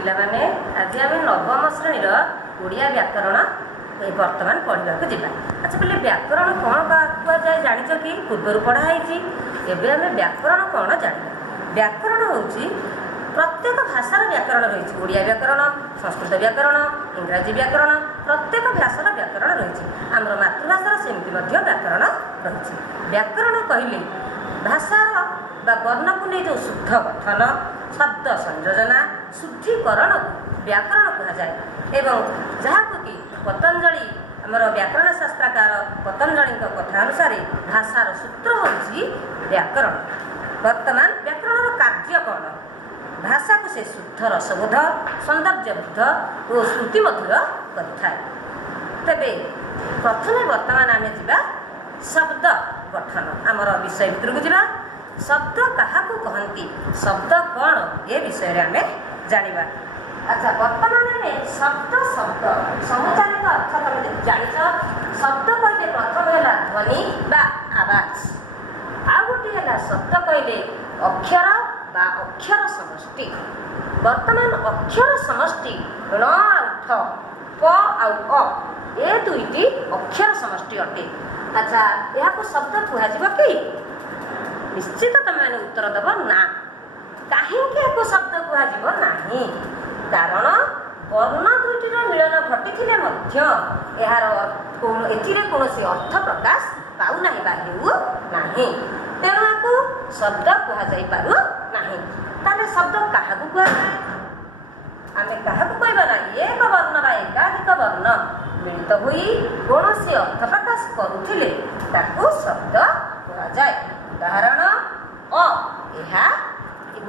ପିଲାମାନେ ଆଜି ଆମେ ନବମ ଶ୍ରେଣୀର ଓଡ଼ିଆ ବ୍ୟାକରଣ ବର୍ତ୍ତମାନ ପଢ଼ିବାକୁ ଯିବା। ଆଚ୍ଛା ପିଲେ ବ୍ୟାକରଣ କ'ଣ କୁହାଯାଏ ଜାଣିଛ କି? ପୂର୍ବରୁ ପଢ଼ା ହେଇଛି। ଏବେ ଆମେ ବ୍ୟାକରଣ କ'ଣ ଜାଣିବା। ବ୍ୟାକରଣ ହେଉଛି ପ୍ରତ୍ୟେକ ଭାଷାର ବ୍ୟାକରଣ ରହିଛି। ଓଡ଼ିଆ ବ୍ୟାକରଣ, ସଂସ୍କୃତ ବ୍ୟାକରଣ, ଇଂରାଜୀ ବ୍ୟାକରଣ, ପ୍ରତ୍ୟେକ ଭାଷାର ବ୍ୟାକରଣ ରହିଛି। ଆମର ମାତୃଭାଷାର ସେମିତି ମଧ୍ୟ ବ୍ୟାକରଣ ରହିଛି। ବ୍ୟାକରଣ କହିଲେ ଭାଷାର ବା ବର୍ଣ୍ଣକୁ ନେଇ ଯେଉଁ ଶୁଦ୍ଧ ଗଠନ, ଶବ୍ଦ ସଂଯୋଜନା, ଶୁଦ୍ଧିକରଣକୁ ବ୍ୟାକରଣ କୁହାଯାଏ। ଏବଂ ଯାହାକୁ କି ପତଞ୍ଜଳି ଆମର ବ୍ୟାକରଣ ଶାସ୍ତ୍ରକାର ପତଞ୍ଜଳିଙ୍କ କଥା ଅନୁସାରେ ଭାଷାର ସୂତ୍ର ହେଉଛି ବ୍ୟାକରଣ। ବର୍ତ୍ତମାନ ବ୍ୟାକରଣର କାର୍ଯ୍ୟ କ'ଣ? ଭାଷାକୁ ସେ ଶୁଦ୍ଧ ରସବୋଧ, ସୌନ୍ଦର୍ଯ୍ୟବୋଧ ଓ ଶ୍ରୁତିମଧୁର କରିଥାଏ। ତେବେ ପ୍ରଥମେ ବର୍ତ୍ତମାନ ଆମେ ଯିବା ଶବ୍ଦ ଗଠନ। ଆମର ବିଷୟ ଭିତରକୁ ଯିବା। ଶବ୍ଦ କାହାକୁ କହନ୍ତି, ଶବ୍ଦ କ'ଣ, ଏ ବିଷୟରେ ଆମେ ଜାଣିବା। ଆଚ୍ଛା ବର୍ତ୍ତମାନ ଆମେ ଶବ୍ଦ ସମୁଚାରିତ ଅର୍ଥ ତମେ ଜାଣିଛ। ଶବ୍ଦ କହିଲେ ପ୍ରଥମ ହେଲା ଧ୍ୱନି ବା ଆବାଜ, ଆଉ ଗୋଟିଏ ହେଲା ଶବ୍ଦ କହିଲେ ଅକ୍ଷର ବା ଅକ୍ଷର ସମଷ୍ଟି। ବର୍ତ୍ତମାନ ଅକ୍ଷର ସମଷ୍ଟି ଣ ଆଉ ଠ, ପ ଆଉ ଅ, ଏ ଦୁଇଟି ଅକ୍ଷର ସମଷ୍ଟି ଅଟେ। ଆଚ୍ଛା ଏହାକୁ ଶବ୍ଦ କୁହାଯିବ କି? ନିଶ୍ଚିତ ତମେମାନେ ଉତ୍ତର ଦେବ ନା। କାହିଁକି ଏହାକୁ ଶବ୍ଦ କୁହାଯିବ ନାହିଁ? କାରଣ ବର୍ଣ୍ଣ ଦୁଇଟିର ମିଳନ ଘଟିଥିଲେ ମଧ୍ୟ ଏଥିରେ କୌଣସି ଅର୍ଥ ପ୍ରକାଶ ପାଉନାହିଁ ବା ହେଉନାହିଁ। ତେଣୁ ଏହାକୁ ଶବ୍ଦ କୁହାଯାଇ ପାରୁନାହିଁ। ତାହେଲେ ଶବ୍ଦ କାହାକୁ କୁହାଯାଏ? ଆମେ କାହାକୁ କହିବା ନା ଏକ ବର୍ଣ୍ଣ ବା ଏକାଧିକ ବର୍ଣ୍ଣ ମିଳିତ ହୋଇ କୌଣସି ଅର୍ଥ ପ୍ରକାଶ କରୁଥିଲେ ତାକୁ ଶବ୍ଦ କୁହାଯାଏ। ଉଦାହରଣ ଅ, ଏହା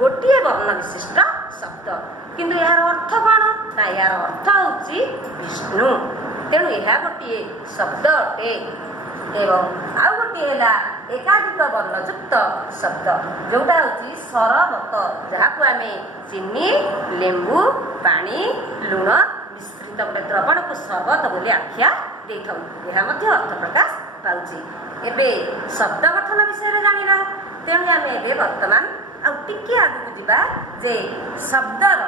ଗୋଟିଏ ବର୍ଣ୍ଣ ବିଶିଷ୍ଟ ଶବ୍ଦ, କିନ୍ତୁ ଏହାର ଅର୍ଥ କ'ଣ? ନା ଏହାର ଅର୍ଥ ହେଉଛି ବିଷ୍ଣୁ। ତେଣୁ ଏହା ଗୋଟିଏ ଶବ୍ଦ ଅଟେ। ଏବଂ ଆଉ ଗୋଟିଏ ହେଲା ଏକାଧିକ ବର୍ଣ୍ଣଯୁକ୍ତ ଶବ୍ଦ, ଯେଉଁଟା ହେଉଛି ସରବତ, ଯାହାକୁ ଆମେ ଚିନି, ଲେମ୍ବୁ, ପାଣି, ଲୁଣ ମିଶ୍ରିତ ଗୋଟେ ଦ୍ରବଣକୁ ସରବତ ବୋଲି ଆଖ୍ୟା ଦେଇଥାଉ। ଏହା ମଧ୍ୟ ଅର୍ଥ ପ୍ରକାଶ ପାଉଛି। ଏବେ ଶବ୍ଦ ଗଠନ ବିଷୟରେ ଜାଣିବା। ତେଣୁ ଆମେ ଏବେ ବର୍ତ୍ତମାନ ଆଉ ଟିକେ ଆଗକୁ ଯିବା ଯେ ଶବ୍ଦର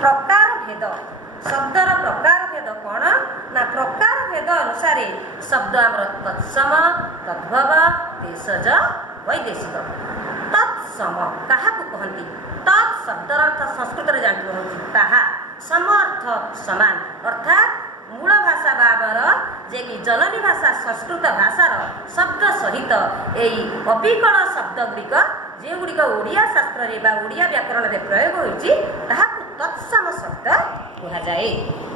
ପ୍ରକାର ଭେଦ। ଶବ୍ଦର ପ୍ରକାର ଭେଦ କ'ଣ? ନା ପ୍ରକାର ଭେଦ ଅନୁସାରେ ଶବ୍ଦ ଆମର ତତ୍ସମ, ତଦ୍ଭବ, ଭେଷଜ, ବୈଦେଶିକ। ତତ୍ସମ କାହାକୁ କହନ୍ତି? ତତ୍ ଶବ୍ଦର ଅର୍ଥ ସଂସ୍କୃତରେ ଜାଣିଥିବ ହେଉଛି ତାହା, ସମ ଅର୍ଥ ସମାନ, ଅର୍ଥାତ୍ ମୂଳ ଭାଷା ବା ଆମର ଯେ କି ଜନନୀ ଭାଷା ସଂସ୍କୃତ ଭାଷାର ଶବ୍ଦ ସହିତ ଏହି ଅବିକଳ ଶବ୍ଦ ଗୁଡ଼ିକ ଯେଉଁଗୁଡ଼ିକ ଓଡ଼ିଆ ଶାସ୍ତ୍ରରେ ବା ଓଡ଼ିଆ ବ୍ୟାକରଣରେ ପ୍ରୟୋଗ ହୋଇଛି ତାହାକୁ ତତ୍ସମ ଶବ୍ଦ କୁହାଯାଏ।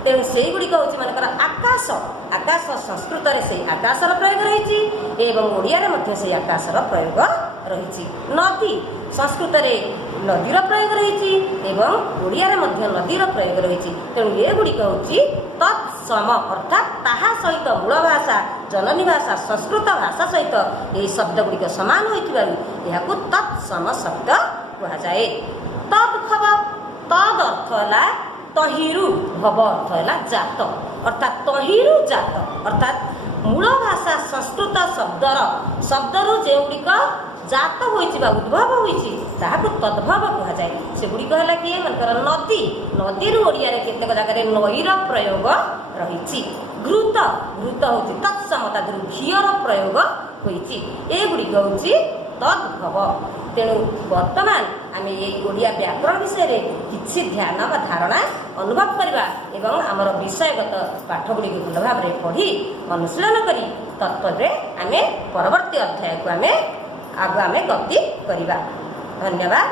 ତେଣୁ ସେଇଗୁଡ଼ିକ ହେଉଛି ମନେକର ଆକାଶ। ଆକାଶ ସଂସ୍କୃତରେ ସେଇ ଆକାଶର ପ୍ରୟୋଗ ରହିଛି ଏବଂ ଓଡ଼ିଆରେ ମଧ୍ୟ ସେଇ ଆକାଶର ପ୍ରୟୋଗ ରହିଛି। ନଦୀ ସଂସ୍କୃତରେ ନଦୀର ପ୍ରୟୋଗ ରହିଛି ଏବଂ ଓଡ଼ିଆରେ ମଧ୍ୟ ନଦୀର ପ୍ରୟୋଗ ରହିଛି। ତେଣୁ ଏଗୁଡ଼ିକ ହେଉଛି ତତ୍ସମ, ଅର୍ଥାତ୍ ତାହା ସହିତ ମୂଳ ଭାଷା ଜନନୀ ଭାଷା ସଂସ୍କୃତ ଭାଷା ସହିତ ଏହି ଶବ୍ଦ ଗୁଡ଼ିକ ସମାନ ହୋଇଥିବାରୁ ଏହାକୁ ତତ୍ସମ ଶବ୍ଦ କୁହାଯାଏ। ତଦ୍ଭବ, ତଦ୍ ଅର୍ଥ ହେଲା ତହିଁରୁ, ଭବ ଅର୍ଥ ହେଲା ଜାତ, ଅର୍ଥାତ୍ ତହିଁରୁ ଜାତ, ଅର୍ଥାତ୍ ମୂଳ ଭାଷା ସଂସ୍କୃତ ଶବ୍ଦରୁ ଯେଉଁଗୁଡ଼ିକ ଜାତ ହୋଇଛି ବା ଉଦ୍ଭବ ହୋଇଛି ତାହାକୁ ତଦ୍ଭବ କୁହାଯାଏ। ସେଗୁଡ଼ିକ ହେଲା କିଏ? ମନେକର ନଦୀ, ନଦୀରୁ ଓଡ଼ିଆରେ କେତେକ ଜାଗାରେ ନଈର ପ୍ରୟୋଗ ରହିଛି। ଘୃତ, ଘୃତ ହେଉଛି ତତ୍ସମ, ତା ଦେହରୁ ଘିଅର ପ୍ରୟୋଗ ହୋଇଛି। ଏଗୁଡ଼ିକ ହେଉଛି ତଦ୍ଭବ। ତେଣୁ ବର୍ତ୍ତମାନ ଆମେ ଏଇ ଓଡ଼ିଆ ବ୍ୟାକରଣ ବିଷୟରେ କିଛି ଧ୍ୟାନ ବା ଧାରଣା ଅନୁଭବ କରିବା ଏବଂ ଆମର ବିଷୟଗତ ପାଠଗୁଡ଼ିକୁ ଭଲ ଭାବରେ ପଢ଼ି ଅନୁଶୀଳନ କରି ତତ୍ପରେ ଆମେ ପରବର୍ତ୍ତୀ ଅଧ୍ୟାୟକୁ ଆମେ ଗତି କରିବା। ଧନ୍ୟବାଦ।